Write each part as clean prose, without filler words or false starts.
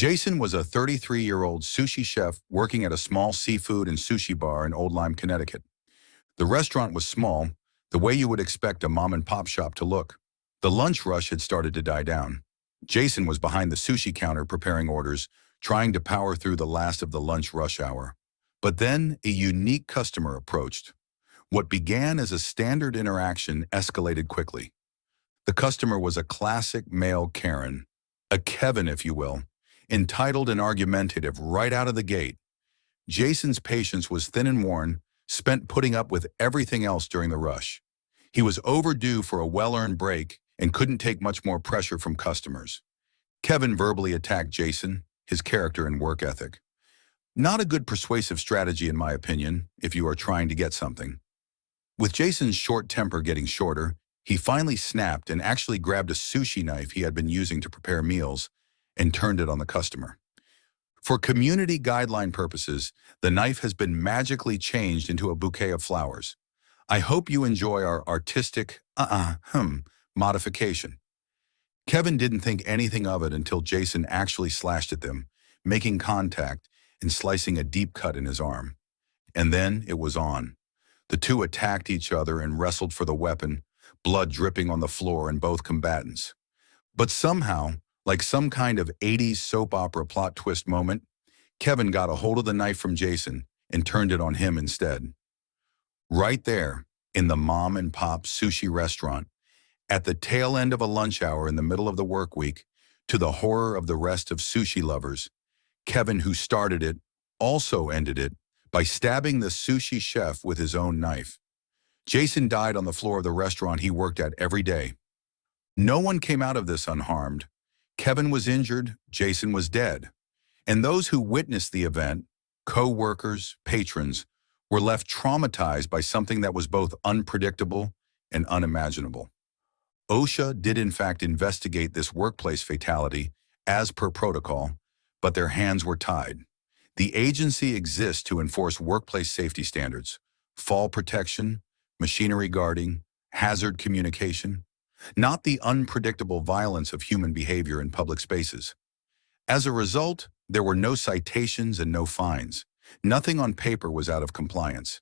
Jason was a 33-year-old sushi chef working at a small seafood and sushi bar in Old Lyme, Connecticut. The restaurant was small, the way you would expect a mom-and-pop shop to look. The lunch rush had started to die down. Jason was behind the sushi counter preparing orders, trying to power through the last of the lunch rush hour. But then a unique customer approached. What began as a standard interaction escalated quickly. The customer was a classic male Karen, a Kevin if you will, entitled and argumentative right out of the gate. Jason's patience was thin and worn, spent putting up with everything else during the rush. He was overdue for a well-earned break and couldn't take much more pressure from customers. Kevin verbally attacked Jason, his character and work ethic. Not a good persuasive strategy in my opinion, if you are trying to get something. With Jason's short temper getting shorter, he finally snapped and actually grabbed a sushi knife he had been using to prepare meals and turned it on the customer. For community guideline purposes, the knife has been magically changed into a bouquet of flowers. I hope you enjoy our artistic, modification. Kevin didn't think anything of it until Jason actually slashed at them, making contact and slicing a deep cut in his arm. And then it was on. The two attacked each other and wrestled for the weapon, blood dripping on the floor in both combatants. But somehow, like some kind of 80s soap opera plot twist moment, Kevin got a hold of the knife from Jason and turned it on him instead. Right there, in the mom and pop sushi restaurant, at the tail end of a lunch hour in the middle of the work week, to the horror of the rest of sushi lovers, Kevin, who started it, also ended it by stabbing the sushi chef with his own knife. Jason died on the floor of the restaurant he worked at every day. No one came out of this unharmed. Kevin was injured, Jason was dead. And those who witnessed the event, co-workers, patrons, were left traumatized by something that was both unpredictable and unimaginable. OSHA did in fact investigate this workplace fatality as per protocol, but their hands were tied. The agency exists to enforce workplace safety standards, fall protection, machinery guarding, hazard communication, not the unpredictable violence of human behavior in public spaces. As a result, there were no citations and no fines. Nothing on paper was out of compliance.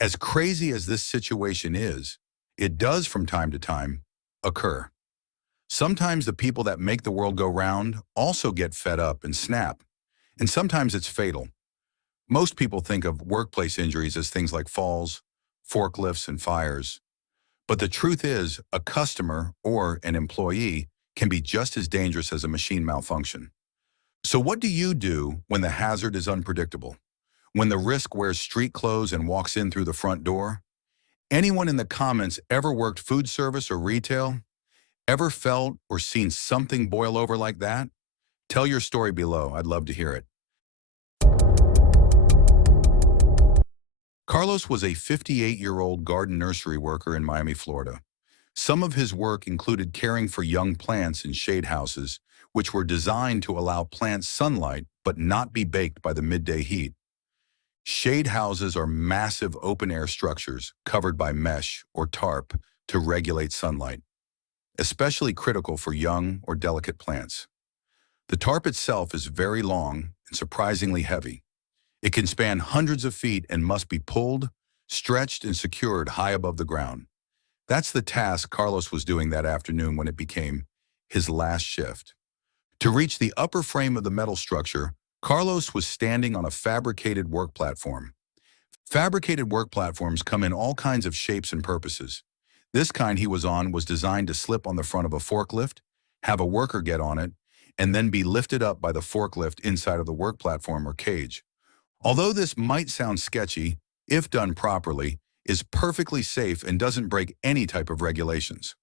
As crazy as this situation is, it does from time to time occur. Sometimes the people that make the world go round also get fed up and snap, and sometimes it's fatal. Most people think of workplace injuries as things like falls, forklifts, and fires. But the truth is, a customer or an employee can be just as dangerous as a machine malfunction. So what do you do when the hazard is unpredictable? When the risk wears street clothes and walks in through the front door? Anyone in the comments ever worked food service or retail? Ever felt or seen something boil over like that? Tell your story below. I'd love to hear it. Carlos was a 58-year-old garden nursery worker in Miami, Florida. Some of his work included caring for young plants in shade houses, which were designed to allow plants sunlight but not be baked by the midday heat. Shade houses are massive open-air structures covered by mesh or tarp to regulate sunlight, especially critical for young or delicate plants. The tarp itself is very long and surprisingly heavy. It can span hundreds of feet and must be pulled, stretched, and secured high above the ground. That's the task Carlos was doing that afternoon when it became his last shift. To reach the upper frame of the metal structure, Carlos was standing on a fabricated work platform. Fabricated work platforms come in all kinds of shapes and purposes. This kind he was on was designed to slip on the front of a forklift, have a worker get on it, and then be lifted up by the forklift inside of the work platform or cage. Although this might sound sketchy, if done properly, is perfectly safe and doesn't break any type of regulations.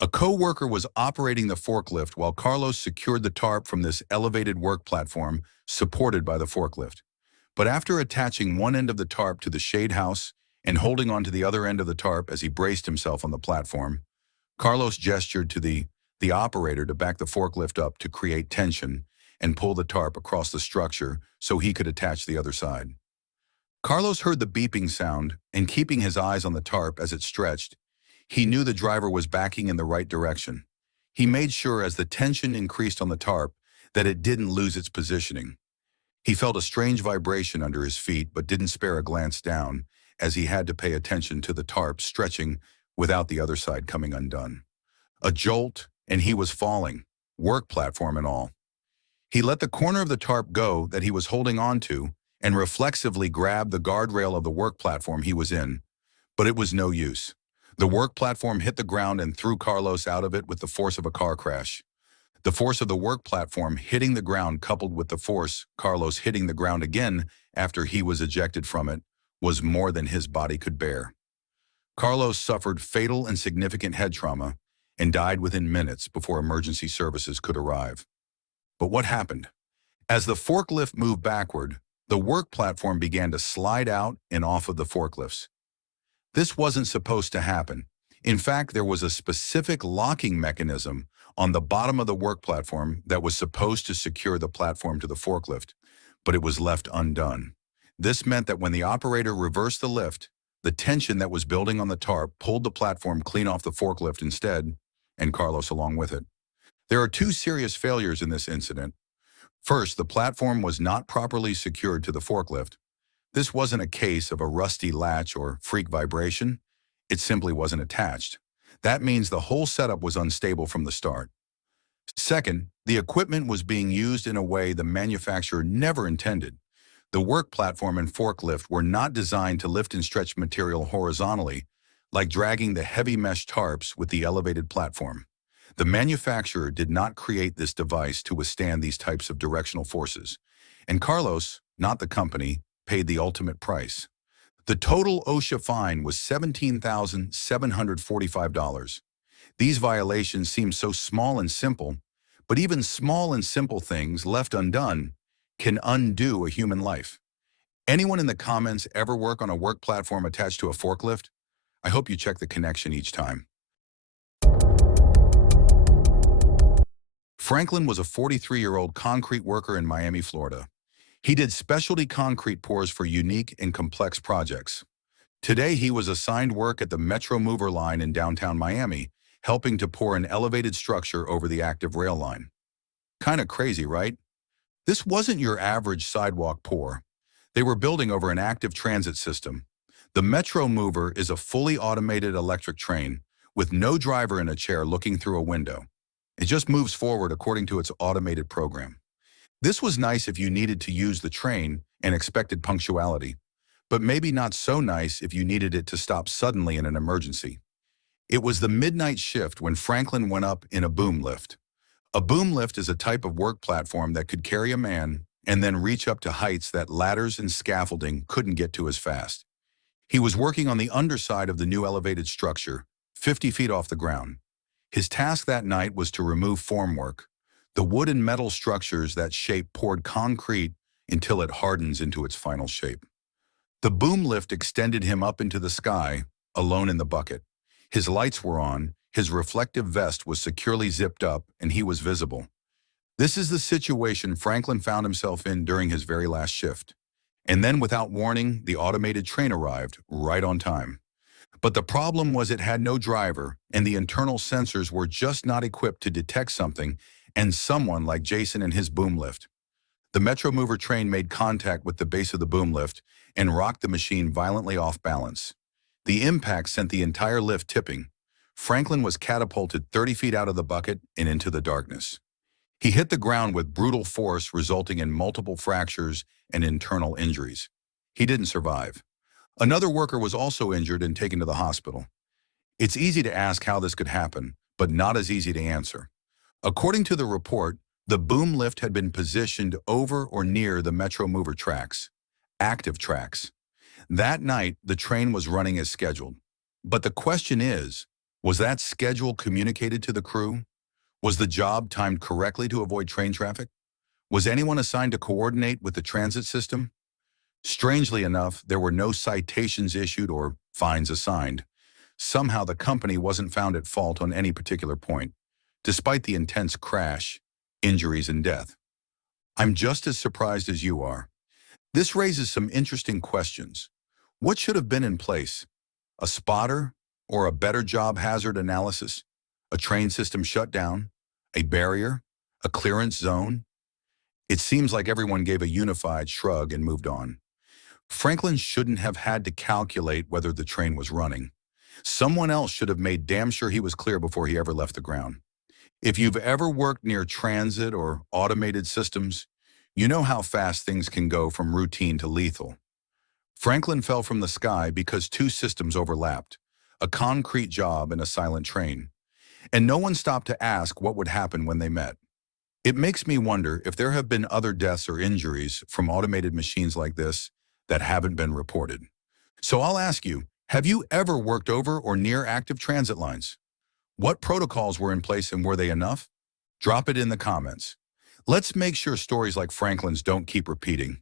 A co-worker was operating the forklift while Carlos secured the tarp from this elevated work platform supported by the forklift. But after attaching one end of the tarp to the shade house and holding onto the other end of the tarp as he braced himself on the platform, Carlos gestured to the operator to back the forklift up to create tension and pull the tarp across the structure so he could attach the other side. Carlos heard the beeping sound, and keeping his eyes on the tarp as it stretched, he knew the driver was backing in the right direction. He made sure as the tension increased on the tarp that it didn't lose its positioning. He felt a strange vibration under his feet but didn't spare a glance down, as he had to pay attention to the tarp stretching without the other side coming undone. A jolt, and he was falling, work platform and all. He let the corner of the tarp go that he was holding onto and reflexively grabbed the guardrail of the work platform he was in. But it was no use. The work platform hit the ground and threw Carlos out of it with the force of a car crash. The force of the work platform hitting the ground coupled with the force Carlos hitting the ground again after he was ejected from it was more than his body could bear. Carlos suffered fatal and significant head trauma and died within minutes before emergency services could arrive. But what happened? As the forklift moved backward, the work platform began to slide out and off of the forklifts. This wasn't supposed to happen. In fact, there was a specific locking mechanism on the bottom of the work platform that was supposed to secure the platform to the forklift, but it was left undone. This meant that when the operator reversed the lift, the tension that was building on the tarp pulled the platform clean off the forklift instead, and Carlos along with it. There are two serious failures in this incident. First, the platform was not properly secured to the forklift. This wasn't a case of a rusty latch or freak vibration. It simply wasn't attached. That means the whole setup was unstable from the start. Second, the equipment was being used in a way the manufacturer never intended. The work platform and forklift were not designed to lift and stretch material horizontally, like dragging the heavy mesh tarps with the elevated platform. The manufacturer did not create this device to withstand these types of directional forces. And Carlos, not the company, paid the ultimate price. The total OSHA fine was $17,745. These violations seem so small and simple, but even small and simple things left undone can undo a human life. Anyone in the comments ever work on a work platform attached to a forklift? I hope you check the connection each time. Franklin was a 43-year-old concrete worker in Miami, Florida. He did specialty concrete pours for unique and complex projects. Today, he was assigned work at the Metro Mover line in downtown Miami, helping to pour an elevated structure over the active rail line. Kinda crazy, right? This wasn't your average sidewalk pour. They were building over an active transit system. The Metro Mover is a fully automated electric train with no driver in a chair looking through a window. It just moves forward according to its automated program. This was nice if you needed to use the train and expected punctuality, but maybe not so nice if you needed it to stop suddenly in an emergency. It was the midnight shift when Franklin went up in a boom lift. A boom lift is a type of work platform that could carry a man and then reach up to heights that ladders and scaffolding couldn't get to as fast. He was working on the underside of the new elevated structure, 50 feet off the ground. His task that night was to remove formwork, the wood and metal structures that shape poured concrete until it hardens into its final shape. The boom lift extended him up into the sky, alone in the bucket. His lights were on, his reflective vest was securely zipped up, and he was visible. This is the situation Franklin found himself in during his very last shift. And then, without warning, the automated train arrived, right on time. But the problem was it had no driver, and the internal sensors were just not equipped to detect something and someone like Jason and his boom lift. The Metro Mover train made contact with the base of the boom lift and rocked the machine violently off balance. The impact sent the entire lift tipping. Franklin was catapulted 30 feet out of the bucket and into the darkness. He hit the ground with brutal force, resulting in multiple fractures and internal injuries. He didn't survive. Another worker was also injured and taken to the hospital. It's easy to ask how this could happen, but not as easy to answer. According to the report, the boom lift had been positioned over or near the Metro Mover tracks, active tracks. That night, the train was running as scheduled. But the question is, was that schedule communicated to the crew? Was the job timed correctly to avoid train traffic? Was anyone assigned to coordinate with the transit system? Strangely enough, there were no citations issued or fines assigned. Somehow the company wasn't found at fault on any particular point, despite the intense crash, injuries, and death. I'm just as surprised as you are. This raises some interesting questions. What should have been in place? A spotter or a better job hazard analysis? A train system shutdown? A barrier? A clearance zone? It seems like everyone gave a unified shrug and moved on. Franklin shouldn't have had to calculate whether the train was running. Someone else should have made damn sure he was clear before he ever left the ground. If you've ever worked near transit or automated systems, you know how fast things can go from routine to lethal. Franklin fell from the sky because two systems overlapped, a concrete job and a silent train, and no one stopped to ask what would happen when they met. It makes me wonder if there have been other deaths or injuries from automated machines like this that haven't been reported. So I'll ask you, have you ever worked over or near active transit lines? What protocols were in place and were they enough? Drop it in the comments. Let's make sure stories like Franklin's don't keep repeating.